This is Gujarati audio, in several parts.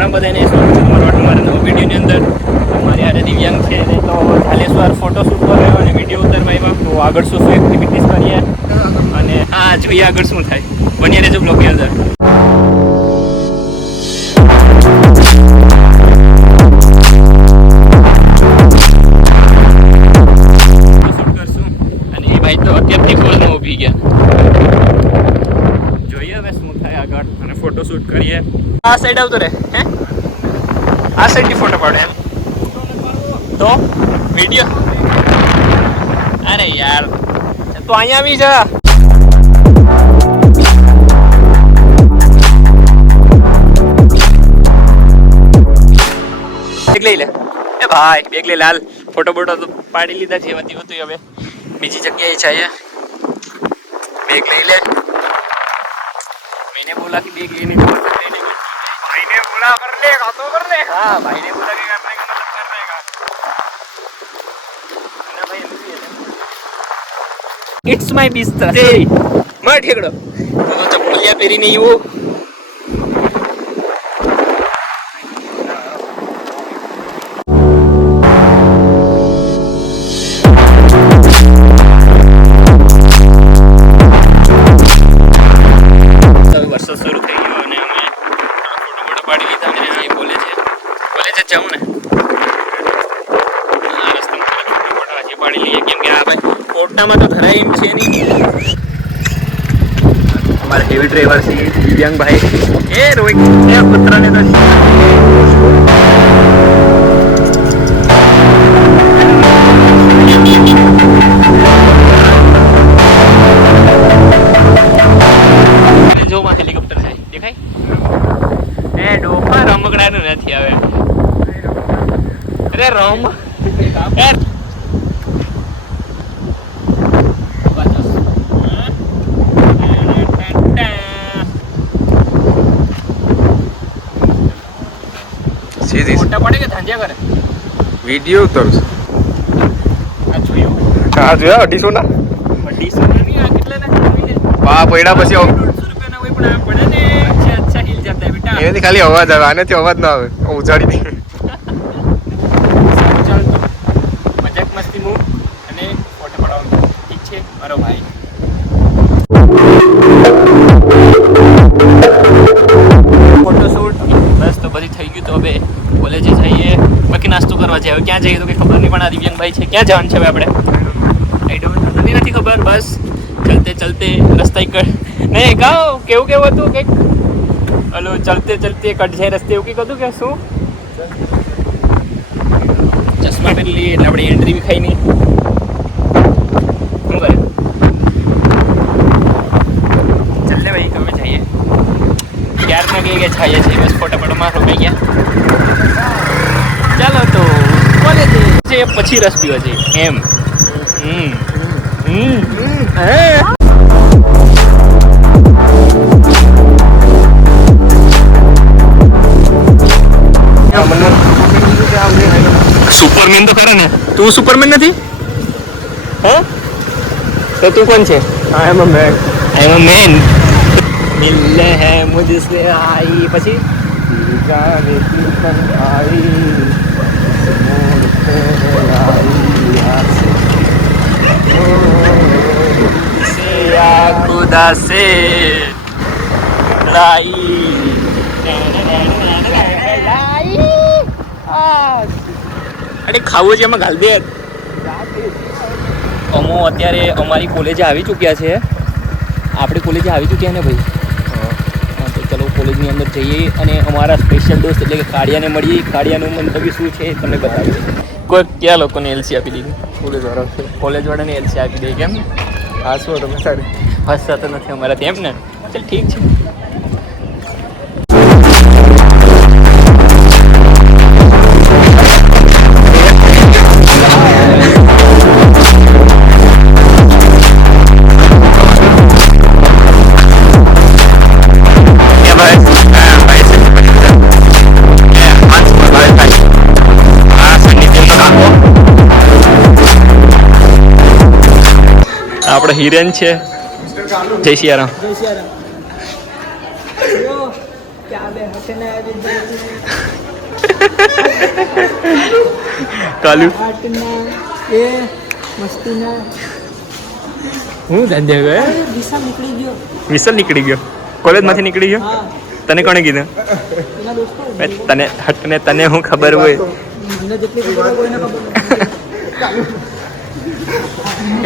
રામ બધાને તમારા મારા નવા વિડીયોની અંદર મારી હારે દિવ્યાંગ છે ને તો ઝાલેશ્વર ફોટોશૂટ પર રહ્યો અને વિડીયો ઉતારવા આવ્યા તો આગળ શું શું એક્ટિવિટીઝ કરીએ અને આ જોઈએ આગળ શું થાય બન્યા રહેજો બ્લોગની અંદર શૂટ કરશું અને એ ભાઈ તો અત્યારથી ફોનમાં ઊભી ગયા જોઈએ હવે શું થાય આગળ અને ફોટોશૂટ કરીએ આ સાઈડ આવતો રે હે આ સાઈડથી ફોટો પાડે એમ તો વિડીયો અરે યાર તો અહીંયા આવી જા બેગ લઈ લે એ ભાઈ બેગ લઈ લાલ ફોટો બોટો તો પાડી લીધા જેવા તેવું હતું હવે બીજી જગ્યાએ છે બેગ લઈ લે मैंने बोला कि बेग लेने को भाई ने बोला कर लेगा तो कर ले हाँ भाई ने बोला कि करने का मतलब करने का ना भाई इट्स माय बिस्तर से मैं ठेकड़ो तो चप्पलिया पेरी नहीं वो માં તો ધરાઈ છે નહીં અમારા હેવી ડ્રાઈવર છે દિવ્યાંગ ભાઈ એ રોહિત એ પુત્રને તો જો માં હેલિકોપ્ટર છે દેખાય એ ડોફા રમકડાનું નથી આવે અરે રમ वीडियो उतर આ જોયા 250 ના 250 ની આ કેટલા ના બા પૈડા પછી આવ 200 રૂપિયા ના હોય પણ આ પડે ને અચ્છા હિલ જતા હે બેટા એની ખાલી અવાજ આવે આનેથી અવાજ ના આવે ઉજાડી દે ચાલ તો મજાક મસ્તી મુ અને ફોટો પડાવવાનો ઠીક છે મારો ભાઈ ફોટોશૂટ બસ તો બધી થઈ ગયું તો હવે કોલેજે જઈએ બાકી નાસ્તો કરવા જઈએ ક્યાં જઈએ તો કંઈ ખબર નહીં પણ આ દિવ્યાંગ ભાઈ છે ક્યાં જવાનું છે હવે આપણે આઈ ડોન્ટ નથી ખબર બસ ચલતે ચલતે રસ્તા નહીં ગાઓ કેવું હતું કંઈક હલો ચલતે ચલતે કટ જાય રસ્તે એવું કંઈક હતું કે શું ચશ્મા પહેરી લઈએ એટલે આપણે એન્ટ્રી બી ખાઈ નહીં શું કરે ચાલ લે ભાઈ તમે જઈએ ક્યારના કઈ ગયા છાઈએ છીએ બસ ફોટા પડમાં રોકાઈ ગયા ચાલો તો કોલેજ જે પછી રસ પીવા છે એમ સુપરમેન તો ખરા ને તું સુપરમેન નથી હે તો તું કોણ છે આઈ એમ અ મેન મિલને હે મુझसे आई પછી जाने की तन्हाई खुदा से અરે ખાવું છે એમાં ઘાલ દે અમો અત્યારે અમારી કોલેજે આવી ચૂક્યા છે આપણી કોલેજે આવી ચૂક્યા ને ભાઈ તો ચલો કોલેજની અંદર જઈએ અને અમારા સ્પેશિયલ દોસ્ત એટલે કે કાળિયાને મળીએ કાળિયાનું મંતવ્ય શું છે તમને બતાવીએ કોઈ કયા લોકોને એલસી આપી દીધી કોલેજવાળાને એલસી આપી દે કેમ હા શું તમે સારી હસતા તો નથી અમારાથી એમ ને ચાલ ઠીક છે આપણે હિરેન છે જય સિયારામ કાલુ એ મસ્તીના હું ધંધે ગયો દિશા નીકળી ગયો. વિસલ નીકળી ગયો કોલેજમાંથી નીકળી ગયો હા તને કોણે કીધું એના દોસ્તો તને હટને તને હું ખબર હોય મને જેટલી ખબર હોય કોઈને ખબર નથી.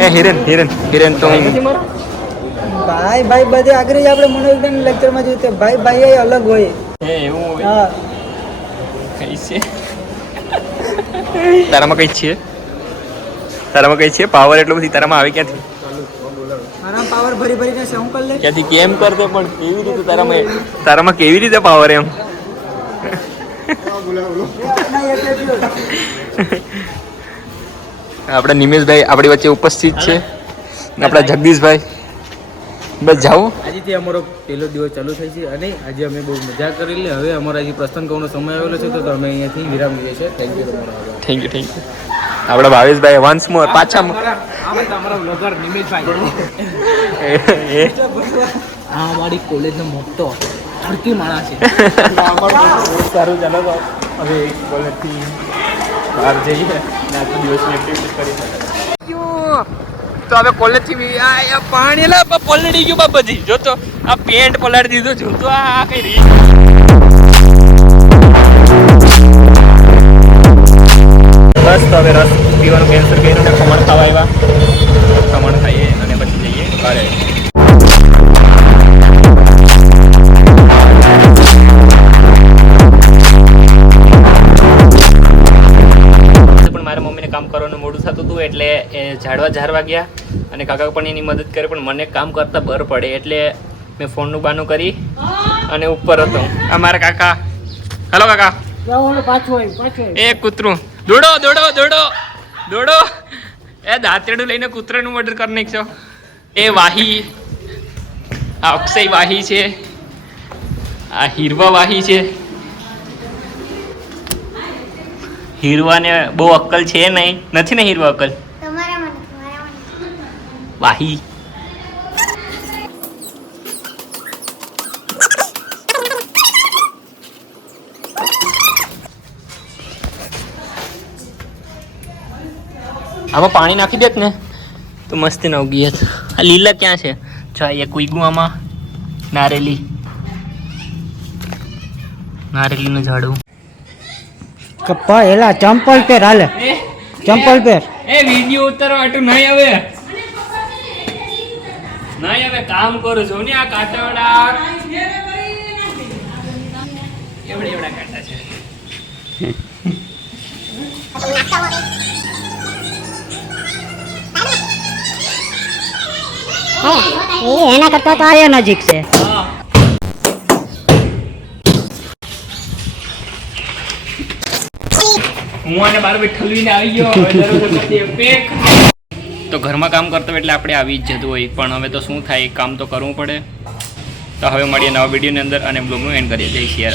એ હિરેન હિરેન હિરેન તો હું ભાઈ ભાઈ બધે આગળ જ આપણે મનોવિજ્ઞાન લેક્ચરમાં જોયું તે ભાઈ ભાઈ એ અલગ હોય. હે એવું હોય હા કઈ છે તારામાં કઈ છે તારામાં કઈ છે પાવર એટલો બધી તારામાં આવે ક્યાંથી મારા પાવર ભરી ભરીને છે હું કરી લે. ક્યાંથી કેમ કરતો પણ કેવી રીતે તારામાં કેવી રીતે પાવર એમ આપણા નિમેશભાઈ આપણી વચ્ચે ઉપસ્થિત છે આપણા જગદીશભાઈ બસ જાઓ આજથી અમારો પહેલો દિવસ ચાલુ થાય છે અને આજે અમે બહુ મજા કરેલી. હવે અમારા જે પ્રસ્થાન કરવાનો સમય આવેલો છે તો અમે અહીંયાથી વિરામ લઈએ છીએ. થેન્ક યુ તમારો. થેન્ક યુ આપણા ભાવેશભાઈ વન્સ મોર પાછા અમારા વ્લોગર નિમેશભાઈ આ અમારી કોલેજનો મોટો ધરતી માળા છે. સારું ચાલો તો હવે કોલેજથી બહાર જઈએ ને આજનો દિવસની એક્ટિવિટી કરી શકાય તો હવે કોલેજથી આ પાણી લા પલળી ગયું બાપાજી જો તો આ પેન્ટ પલાળી દીધો જો તો આ કઈ રીત બસ તો હવે રસ પીવાનું કેન્સલ કર્યું ને ખમણ ખાવા આવ્યા ખમણ ખાઈએ અને પછી જઈએ ઘરે પણ મારા મમ્મીને કામ કરવાનું મોડું થતું હતું એટલે એ ઝાડવા ગયા અને કાકા પણ એની મદદ કરે પણ મને કામ કરતા બર પડે એટલે મેં ફોનનું બાનું કરી અને ઉપર હતો આ મારા કાકા હેલો કાકા એ કૂતરું દોડો દોડો દોડો દોડો એ દાંતેડું લઈને કૂતરાનું મર્ડર કરી નાખશો એ વાહી આ અક્ષય વાહી છે આ હીરવા વાહી છે હીરવાને બહુ અક્કલ છે નહીં નથી ને હીરવા અક્કલ વાહી આમાં પાણી નાખી દેત ને તો મસ્તી ન ઉગી હતી આ લીલા ક્યાં છે જો એ કુઈગું આમાં નારેલીનું ઝાડવું કપ્પા એલા ચંપલ પહેર હાલે ચંપલ પહેર. એ વિડિયો ઉતારવા આટલું નહીં આવે કામ કરો છો ને આ કાંટાવાળા એવડા કાંટા છે એના કરતા તો આ નજીક છે. હું આને બાર ઠલવીને આવી ગયો હવે દરવાજો પછી પેક તો ઘરમાં કામ કરતો એટલે આપણે આવી જ જતું હોય પણ હવે તો શું થાય કામ તો કરવું પડે તો હવે મળીએ નવા વિડીયોની અંદર અને બ્લોગનું એન્ડ કરીએ જય શિયારામ.